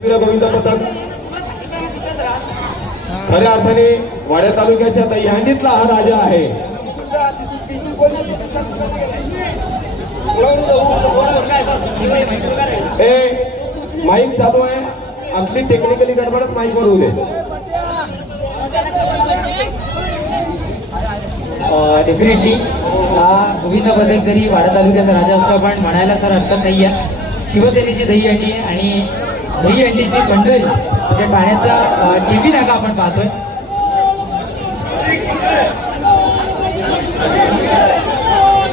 वीर गोविंद पथक. खऱ्या अर्थाने वाड्या तालुक्याच्या दहीहंडीतला हा राजा आहे. ए माईक चालू आहे. आपली टेक्निकली गडबडच माईक वर होऊ दे. डेफिनेटली हा गोविंद पथक जरी वाडा तालुक्याचा राजा असतो पण म्हणायला सर हरकत नाही आहे शिवसेनेची दहीहंडी आहे आणि दहीहंडीची मंडळी म्हणजे ठाण्याचा टी व्ही नाका आपण पाहतोय.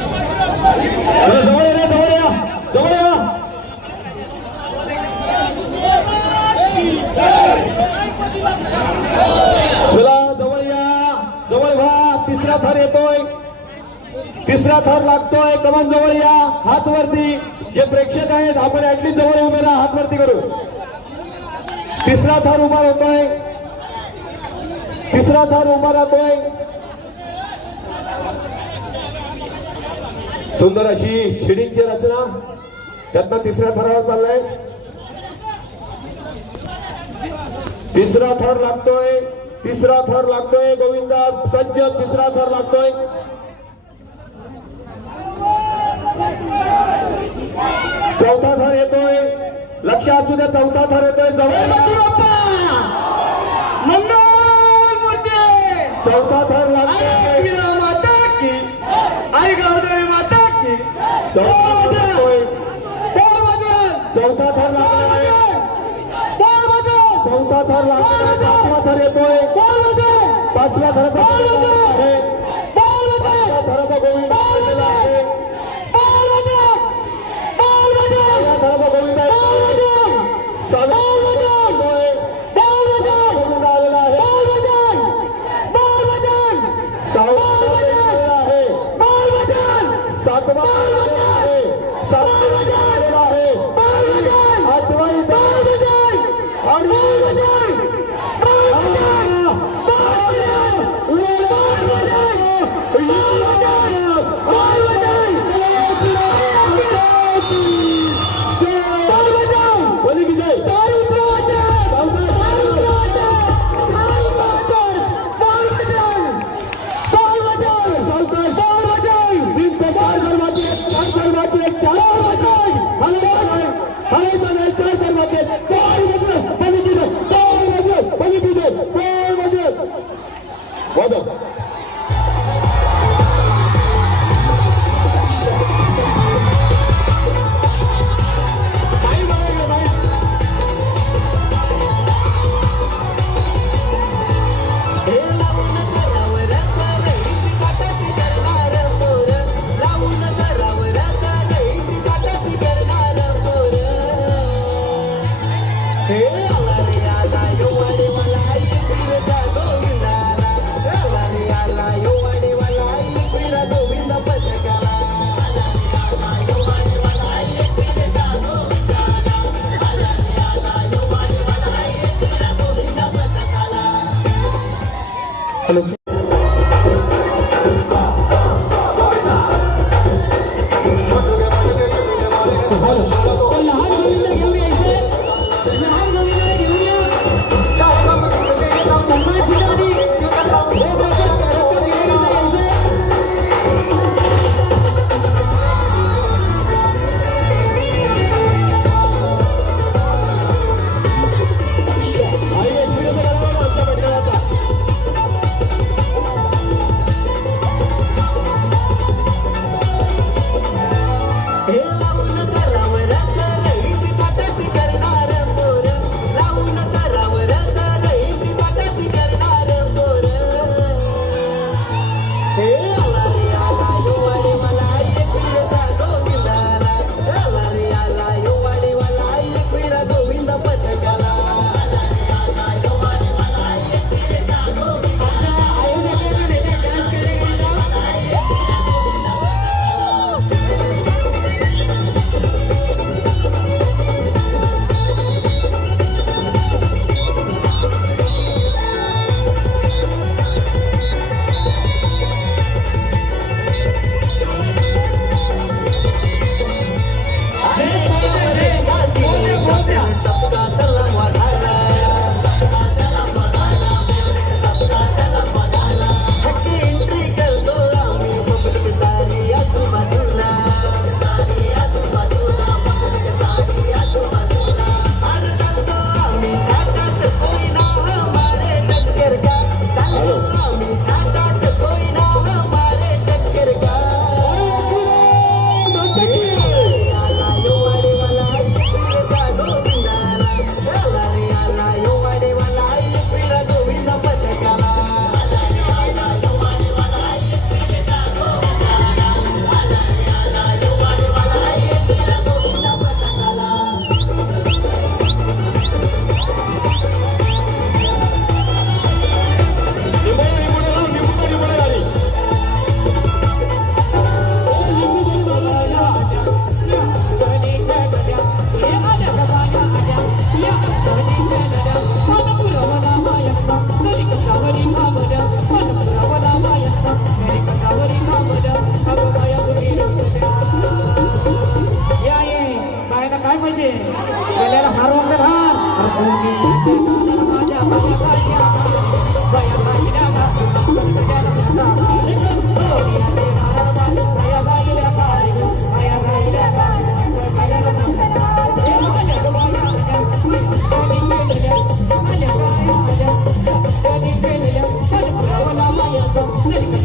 चला, जवळ या रे, जवळ या जवळ या. चला जवळ या जवळ व्हा तिसरा थर येतोय. तिसरा थर लागतोय कमान जवळ या हात वरती जे प्रेक्षक आहेत आपण ऍटलीस्ट जवळ उभे राहा हात वरती करू. तिसरा थर उभा राहतोय तिसरा थर उभा राहतोय. सुंदर अशी शिडींची रचना. त्यातनं तिसऱ्या थरावर चाललाय. तिसरा थर लागतोय. तिसरा थर लागतोय. गोविंदा सज्ज तिसरा थर लागतोय चौथा थर येतोय लक्ष असू द्या चौथा थर येतोय जवळ चौथा थर लागतोय. माता की आई गावदेवी माता की। चौथा थर लागतोय. चौथा थर लागतोय. चौथा थर लागतोय. पाचवा थर येतोय. पाचव्या थराचा पाचव्या थराचा गोविंद वाजव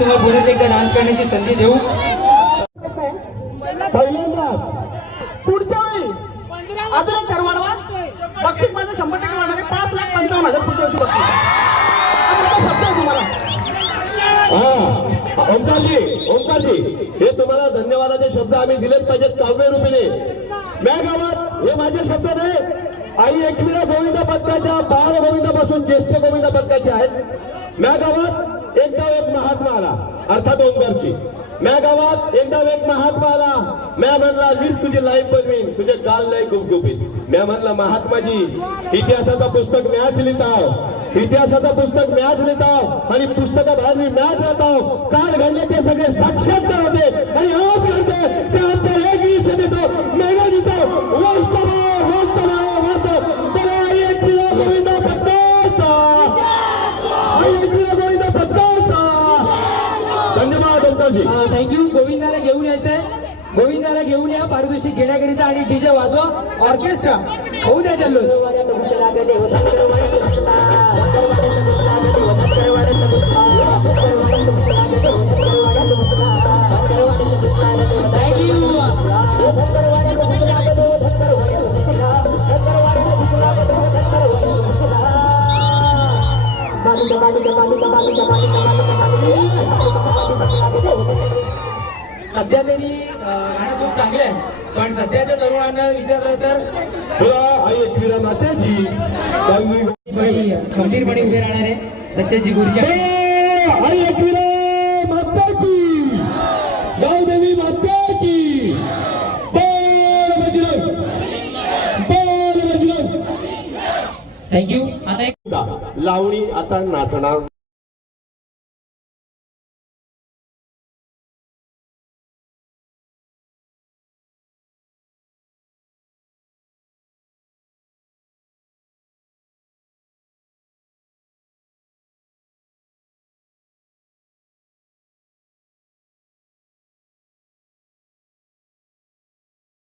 यस तुम्हाला पुढेच एकदा डान्स करण्याची संधी देऊ. पहिल्यांदाच. पुढच्या वेळी अजून एक कर वाढवा. बक्षीस माझं शंभर टक्के वाढणार आहे. पाच लाख पंचावन्न हजार पुढच्या वर्षी बक्षीस. हा माझा शब्द आहे तुम्हाला. ओंकारजी ओंकारजी हे तुम्हाला धन्यवादाचे शब्द आम्ही दिलेच पाहिजेत काव्य रूपीने. म्या गावात हे माझे शब्द नाही. आई एकविरा गोविंद पथकाच्या बाळ गोविंदापासून ज्येष्ठ गोविंद पथकाचे आहेत. म्या गावात एकदा एक महात्मा आला अर्थात ओंकारची. म्या गावात एकदा एक महात्मा आला म्या म्हणला मीच तुझी लाईफ बनवीन तुझे काल नाही गुपगुपीत म्या म्हणला महात्माजी इतिहासाचा पुस्तक म्याच लिहिताव. इतिहासाचं पुस्तक म्याच लिहिताव आणि पुस्तकाबाहेर मी मॅच राहताव. काल घडले ते सगळे साक्षात पारितोषिक आणि डीजे वाजवा ऑर्केस्ट्रा. होऊ द्या जल्लोष. सध्या तरी गाणं खूप चांगलं आहे. पण सध्याच्या तरुणांना विचारलं तर मातेजी. खंबीरपणे उभे राहणार आहे. तसेच गुरुजी आई एकविरा गावदेवी बोल बजरंग. थँक्यू आता लावणी आता नाचणार.